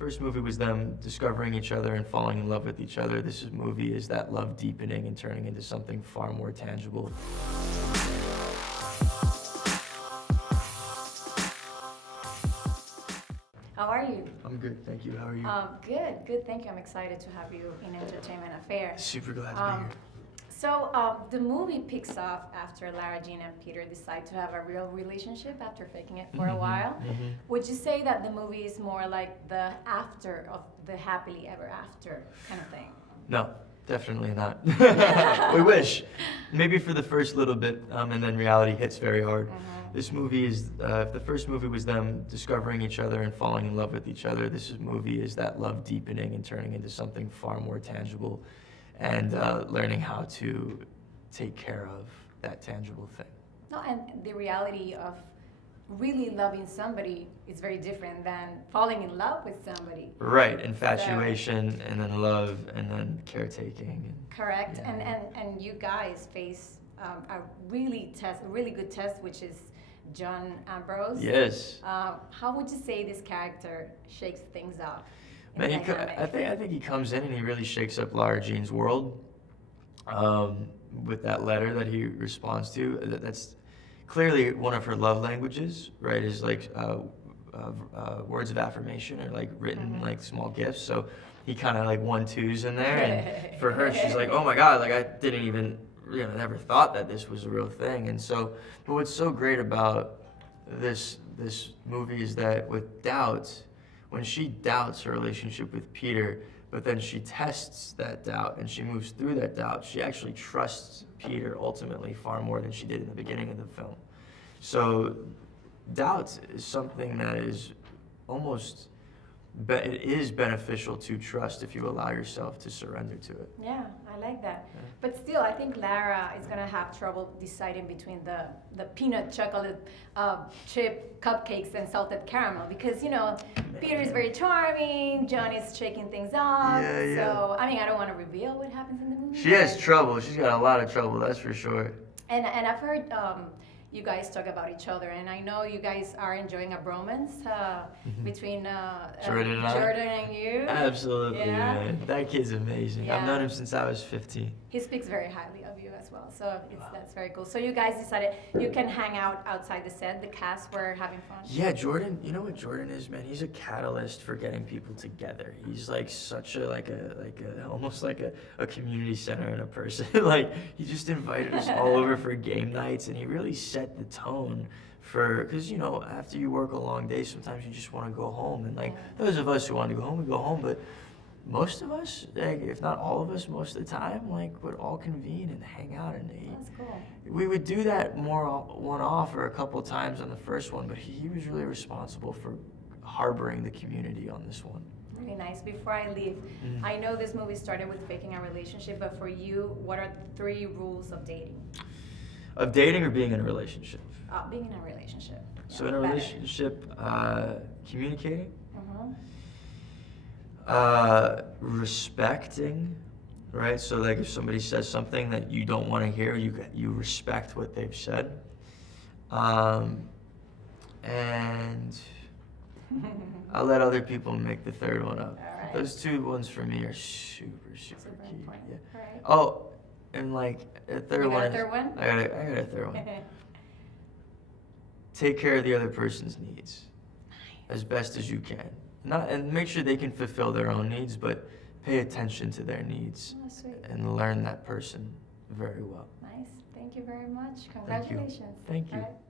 first movie was them discovering each other and falling in love with each other. This movie is that love deepening and turning into something far more tangible. How are you? I'm good, thank you. How are you? Good, thank you. I'm excited to have you in Entertainment Affairs. Super glad to be here. So the movie picks up after Lara Jean and Peter decide to have a real relationship after faking it for a while. Would you say that the movie is more like the after of the happily ever after kind of thing? No, definitely not. We wish. Maybe for the first little bit, and then reality hits very hard. This movie is, if the first movie was them discovering each other and falling in love with each other, this movie is that love deepening and turning into something far more tangible, and learning how to take care of that tangible thing. No, and the reality of really loving somebody is very different than falling in love with somebody. Right, infatuation, and then love, and then caretaking. And, correct, yeah. and you guys face a really good test, which is John Ambrose. Yes. How would you say this character shakes things up? Man, I think he comes in and he really shakes up Lara Jean's world with that letter that he responds to. That's clearly one of her love languages, right? Is like words of affirmation, or like written like small gifts. So he kind of like 1-2s in there, and for her, she's like, oh my God, like I didn't even, never thought that this was a real thing. And so, but what's so great about this movie is that with doubt, when she doubts her relationship with Peter, but then she tests that doubt and she moves through that doubt, she actually trusts Peter ultimately far more than she did in the beginning of the film. So doubt is something that is almost, it is beneficial to trust if you allow yourself to surrender to it. Yeah, I like that. Yeah. But still, I think Lara is gonna have trouble deciding between the peanut chocolate chip cupcakes and salted caramel, because Peter is very charming, John is shaking things off. Yeah. So I mean, I don't want to reveal what happens in the movie. She has trouble. She's got a lot of trouble, that's for sure. And I've heard you guys talk about each other, and I know you guys are enjoying a bromance between Jordan and you. Absolutely, man. That kid's amazing. Yeah. I've known him since I was 15. He speaks very highly of you as well, so that's very cool. So you guys decided you can hang out outside the set. The cast were having fun. Yeah, Jordan. You know what Jordan is, man? He's a catalyst for getting people together. He's like such a almost like a community center in a person. Like he just invited us all over for game nights, and he really set the tone for, because after you work a long day, sometimes you just want to go home, and like those of us who want to go home, we go home, but most of us, like, if not all of us, most of the time, like, would all convene and hang out and eat. That's cool. We would do that more one-off or a couple times on the first one, but he was really responsible for harboring the community on this one. Really nice. Before I leave, I know this movie started with faking a relationship, but for you, what are the 3 rules of dating? Of dating or being in a relationship? Being in a relationship. Yeah, so in a relationship, communicating, respecting, right? So like if somebody says something that you don't want to hear, you respect what they've said. And I'll let other people make the 3rd one up. All right. Those 2 ones for me are super key. Important. Yeah. All right. Oh, and like a 3rd you one. Got a 3rd one? I got a 3rd one. Take care of the other person's needs as best as you can. And make sure they can fulfill their own needs, but pay attention to their needs and learn that person very well. Nice. Thank you very much. Congratulations. Thank you. All right.